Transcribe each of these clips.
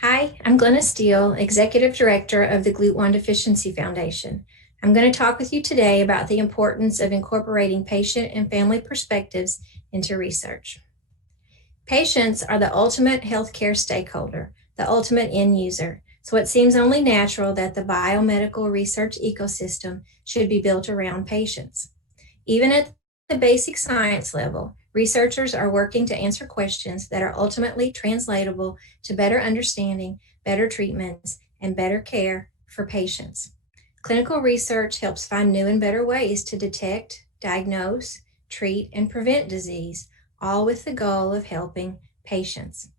Hi, I'm Glenna Steele, Executive Director of the GLUT1 Deficiency Foundation. I'm going to talk with you today about the importance of incorporating patient and family perspectives into research. Patients are the ultimate healthcare stakeholder, the ultimate end user, so it seems only natural that the biomedical research ecosystem should be built around patients. Even at the basic science level, researchers are working to answer questions that are ultimately translatable to better understanding, better treatments, and better care for patients. Clinical research helps find new and better ways to detect, diagnose, treat, and prevent disease, all with the goal of helping patients.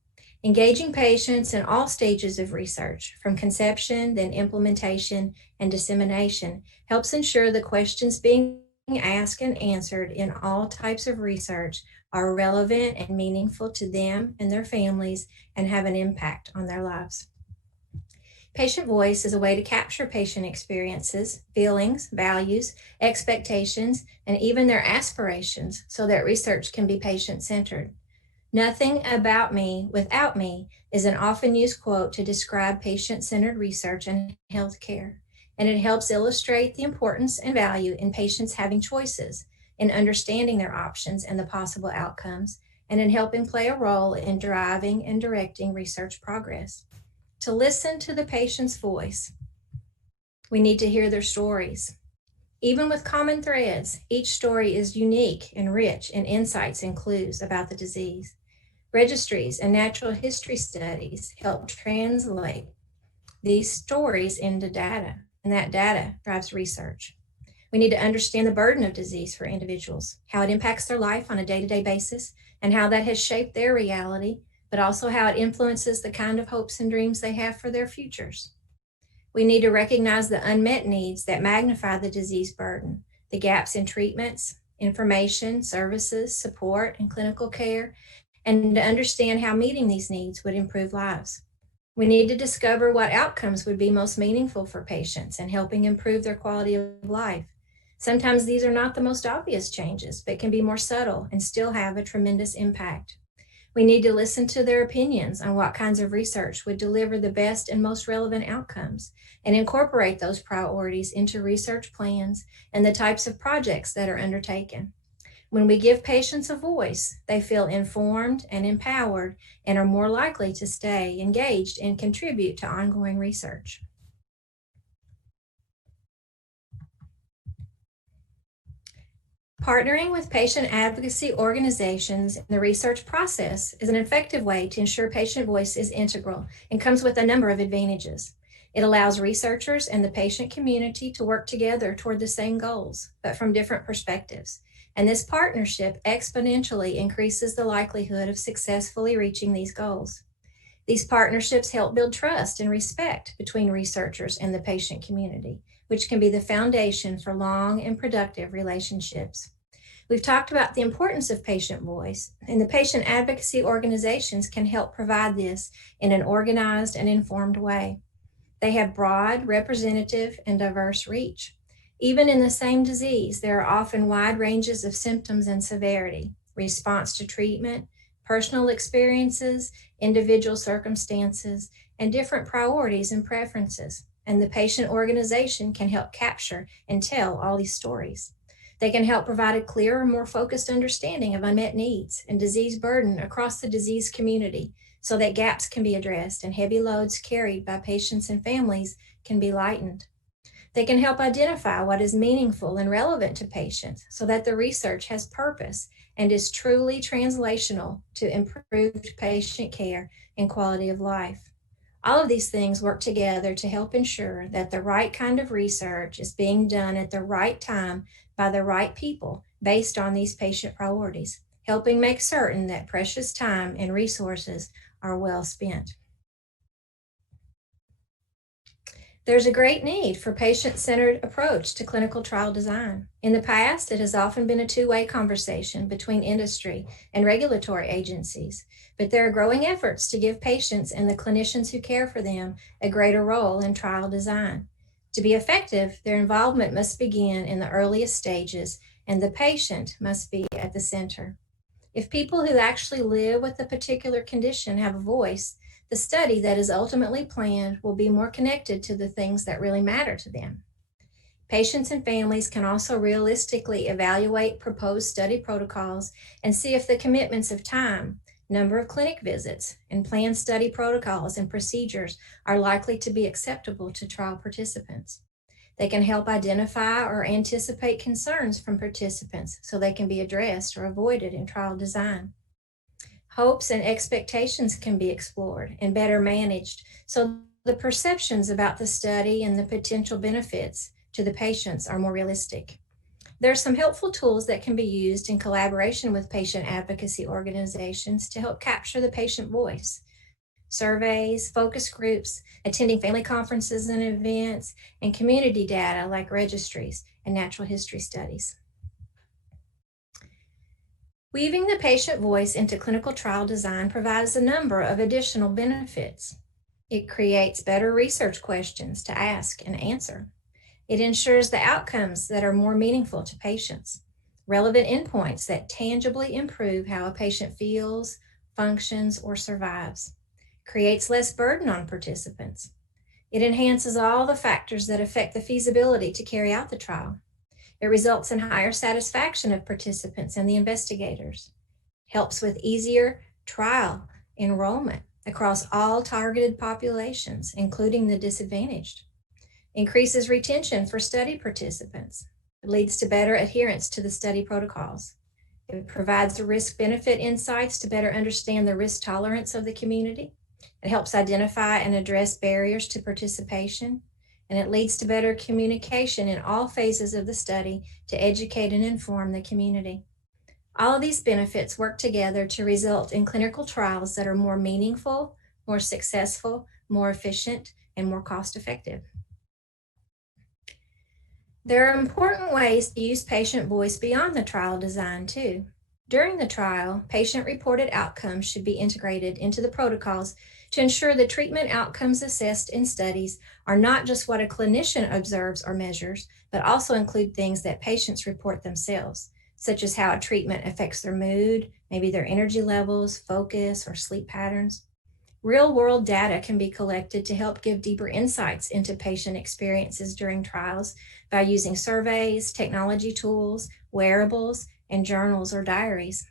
Engaging patients in all stages of research, from conception, then implementation, and dissemination, helps ensure the questions being asked and answered in all types of research are relevant and meaningful to them and their families and have an impact on their lives. Patient voice is a way to capture patient experiences, feelings, values, expectations, and even their aspirations so that research can be patient-centered. "Nothing about me without me" is an often used quote to describe patient-centered research and healthcare, and it helps illustrate the importance and value in patients having choices, in understanding their options and the possible outcomes, and in helping play a role in driving and directing research progress. To listen to the patient's voice, we need to hear their stories. Even with common threads, each story is unique and rich in insights and clues about the disease. Registries and natural history studies help translate these stories into data, and that data drives research. We need to understand the burden of disease for individuals, how it impacts their life on a day-to-day basis, and how that has shaped their reality, but also how it influences the kind of hopes and dreams they have for their futures. We need to recognize the unmet needs that magnify the disease burden, the gaps in treatments, information, services, support, and clinical care, and to understand how meeting these needs would improve lives. We need to discover what outcomes would be most meaningful for patients and helping improve their quality of life. Sometimes these are not the most obvious changes, but can be more subtle and still have a tremendous impact. We need to listen to their opinions on what kinds of research would deliver the best and most relevant outcomes and incorporate those priorities into research plans and the types of projects that are undertaken. When we give patients a voice, they feel informed and empowered and are more likely to stay engaged and contribute to ongoing research. Partnering with patient advocacy organizations in the research process is an effective way to ensure patient voice is integral and comes with a number of advantages. It allows researchers and the patient community to work together toward the same goals, but from different perspectives. And this partnership exponentially increases the likelihood of successfully reaching these goals. These partnerships help build trust and respect between researchers and the patient community, which can be the foundation for long and productive relationships. We've talked about the importance of patient voice, and the patient advocacy organizations can help provide this in an organized and informed way. They have broad, representative, and diverse reach. Even in the same disease, there are often wide ranges of symptoms and severity, response to treatment, personal experiences, individual circumstances, and different priorities and preferences. And the patient organization can help capture and tell all these stories. They can help provide a clearer, more focused understanding of unmet needs and disease burden across the disease community so that gaps can be addressed and heavy loads carried by patients and families can be lightened. They can help identify what is meaningful and relevant to patients so that the research has purpose and is truly translational to improved patient care and quality of life. All of these things work together to help ensure that the right kind of research is being done at the right time by the right people based on these patient priorities, helping make certain that precious time and resources are well spent. There's a great need for patient-centered approach to clinical trial design. In the past, it has often been a two-way conversation between industry and regulatory agencies, but there are growing efforts to give patients and the clinicians who care for them a greater role in trial design. To be effective, their involvement must begin in the earliest stages, and the patient must be at the center. If people who actually live with a particular condition have a voice, The study that is ultimately planned will be more connected to the things that really matter to them. Patients and families can also realistically evaluate proposed study protocols and see if the commitments of time, number of clinic visits, and planned study protocols and procedures are likely to be acceptable to trial participants. They can help identify or anticipate concerns from participants so they can be addressed or avoided in trial design. Hopes and expectations can be explored and better managed so the perceptions about the study and the potential benefits to the patients are more realistic. There are some helpful tools that can be used in collaboration with patient advocacy organizations to help capture the patient voice. Surveys, focus groups, attending family conferences and events, and community data like registries and natural history studies. Weaving the patient voice into clinical trial design provides a number of additional benefits. It creates better research questions to ask and answer. It ensures the outcomes that are more meaningful to patients, relevant endpoints that tangibly improve how a patient feels, functions, or survives. Creates less burden on participants. It enhances all the factors that affect the feasibility to carry out the trial. It results in higher satisfaction of participants and the investigators. Helps with easier trial enrollment across all targeted populations, including the disadvantaged. Increases retention for study participants. It leads to better adherence to the study protocols. It provides the risk-benefit insights to better understand the risk tolerance of the community. It helps identify and address barriers to participation, and it leads to better communication in all phases of the study to educate and inform the community. All of these benefits work together to result in clinical trials that are more meaningful, more successful, more efficient, and more cost-effective. There are important ways to use patient voice beyond the trial design too. During the trial, patient-reported outcomes should be integrated into the protocols to ensure the treatment outcomes assessed in studies are not just what a clinician observes or measures, but also include things that patients report themselves, such as how a treatment affects their mood, maybe their energy levels, focus, or sleep patterns. Real-world data can be collected to help give deeper insights into patient experiences during trials by using surveys, technology tools, wearables, and journals or diaries.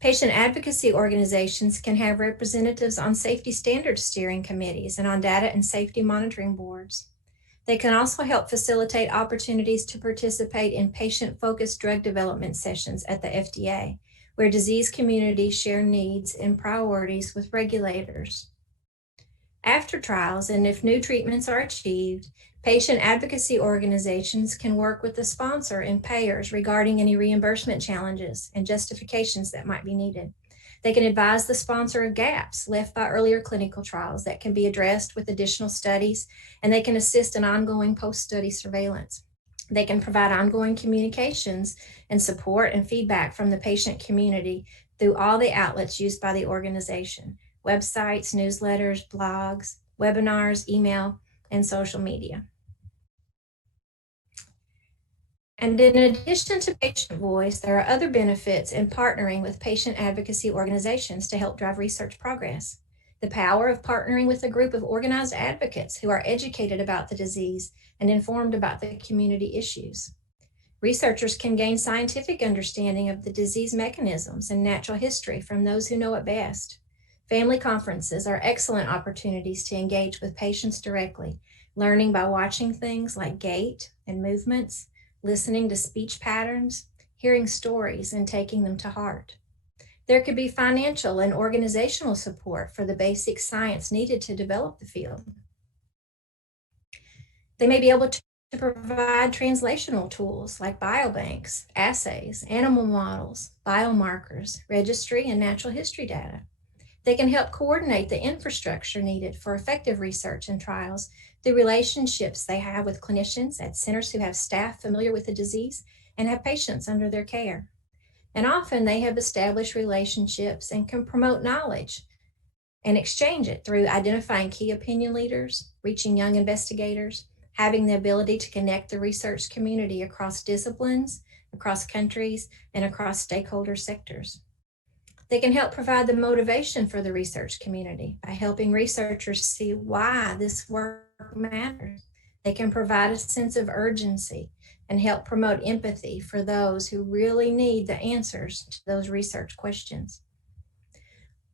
Patient advocacy organizations can have representatives on safety standards steering committees and on data and safety monitoring boards. They can also help facilitate opportunities to participate in patient-focused drug development sessions at the FDA, where disease communities share needs and priorities with regulators. After trials, and if new treatments are achieved, patient advocacy organizations can work with the sponsor and payers regarding any reimbursement challenges and justifications that might be needed. They can advise the sponsor of gaps left by earlier clinical trials that can be addressed with additional studies, and they can assist in ongoing post-study surveillance. They can provide ongoing communications and support and feedback from the patient community through all the outlets used by the organization: websites, newsletters, blogs, webinars, email, and social media. And in addition to patient voice, there are other benefits in partnering with patient advocacy organizations to help drive research progress. The power of partnering with a group of organized advocates who are educated about the disease and informed about the community issues. Researchers can gain scientific understanding of the disease mechanisms and natural history from those who know it best. Family conferences are excellent opportunities to engage with patients directly, learning by watching things like gait and movements, listening to speech patterns, hearing stories, and taking them to heart. There could be financial and organizational support for the basic science needed to develop the field. They may be able to provide translational tools like biobanks, assays, animal models, biomarkers, registry, and natural history data. They can help coordinate the infrastructure needed for effective research and trials through relationships they have with clinicians at centers who have staff familiar with the disease and have patients under their care. And often they have established relationships and can promote knowledge and exchange it through identifying key opinion leaders, reaching young investigators, having the ability to connect the research community across disciplines, across countries, and across stakeholder sectors. They can help provide the motivation for the research community by helping researchers see why this work matters. They can provide a sense of urgency and help promote empathy for those who really need the answers to those research questions.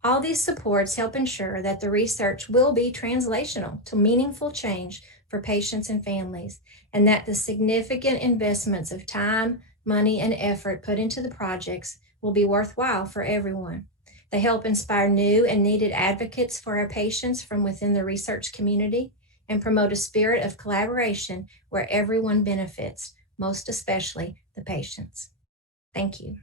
All these supports help ensure that the research will be translational to meaningful change for patients and families, and that the significant investments of time, money, and effort put into the projects will be worthwhile for everyone. They help inspire new and needed advocates for our patients from within the research community and promote a spirit of collaboration where everyone benefits, most especially the patients. Thank you.